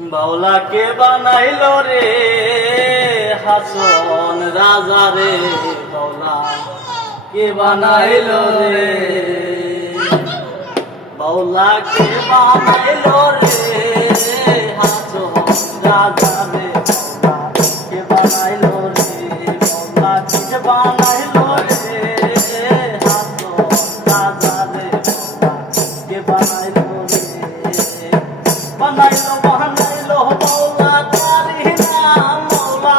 বাউলা কে বানাইলো রে হাসন রাজা রে, বাউলা কে বানাইলো রে, বাউলা কে বানাইলো রে হাসন রাজা রে, বাউলা কে বানাইলো রে, বাউলা কে বানাইলো রে হাসন রাজা রে, বাউলা কে বানাইলো রে, বানাইলো বানাইলো বাউলা তারি নাম মৌলা,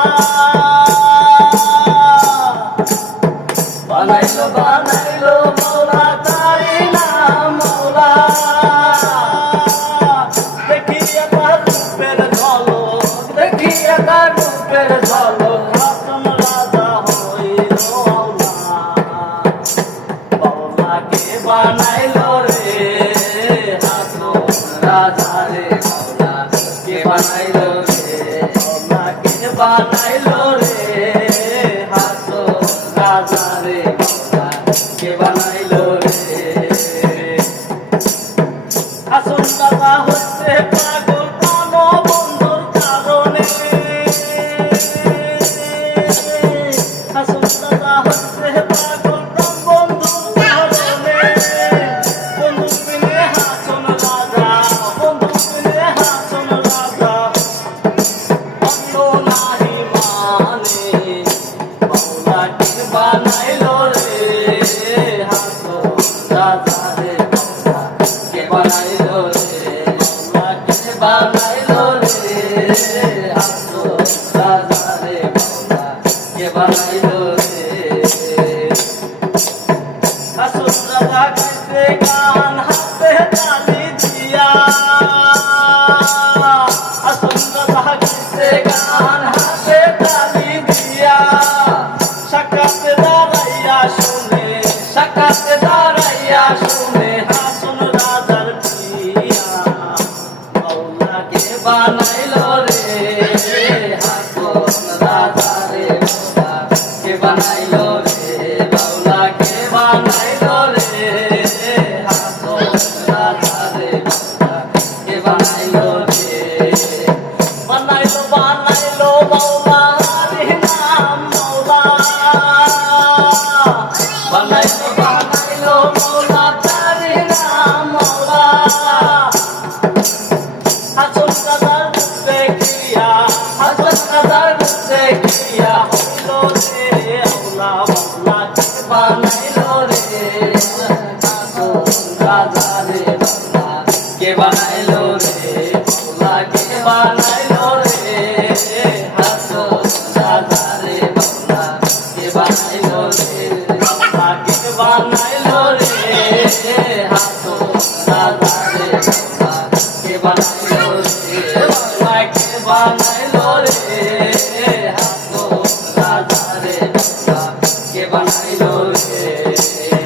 বানাইলো বানাইলো বাউলা তারি নাম মৌলা, দেখিয়া তার রূপের ঝলক, দেখিয়া তার রূপের ঝলক হাসন রাজা হইল আওলা, বাউলা কে বানাইলো রে হাসন রাজা রে, বাউলা কে বানাইলো রে, বাউলা কে বানাইলো রে হাসন রাজা রে, বাউলা কে বানাইলো রে, হাসন রাজা হচ্ছে পাগল প্রাণ বন্ধুর কারণে, হাসন রাজা হচ্ছে পাগল প্রাণ বন্ধুর কারণে, বন্ধু বিনে হাসন রাজা, বন্ধু বিনে হাসন রাজা অন্য নাহি মানে, বাউলা কে বানাইলো রে হাসন রাজা রে, বাউলা কে বানাইলো রে, বাউলা কে বানাইলো রে হাসন রাজা রে, বাউলা কে বানাইলো রে, হাসন রাজা গাইছে গান হাতে তালি দিয়া, হাসন রাজা গাইছে গান হাতে তালি দিয়া, সাক্ষাতে দাঁড়াইয়া শুনে, সাক্ষাতে দাঁড়াইয়া শুনে হাসন রাজার প্রিয়া, বাউলা কে বানাইলো রে হাসন রাজা রে, বাউলা কে বানাইলো রে, বাউলা কে বানাইলো রে হাসন রাজা রে, বাউলা কে বানাইলো রে, বানাইলো বানাইলো বাউলা রে নাম মৌলা, বানাইলো বানাইলো বাউলা তারি নাম মৌলা, হাসন রাজার রূপে ক্রিয়া, হাসন রাজার রূপে ক্রিয়া হইল রে আওলা, বাউলা কে বানাইলো রে হাসন রাজা রে, বাউলা কে বানাইলো রে, বাউলা কে বানাইলো রে হাসন রাজা রে, বাউলা কে বানাইলো রে, বাউলা কে বানাইলো রে হাসন রাজা রে, বাউলা কে বানাইলো রে, বাউলা কে বানাইলো রে হাসন রাজা রে, বাউলা কে বানাইলো রে।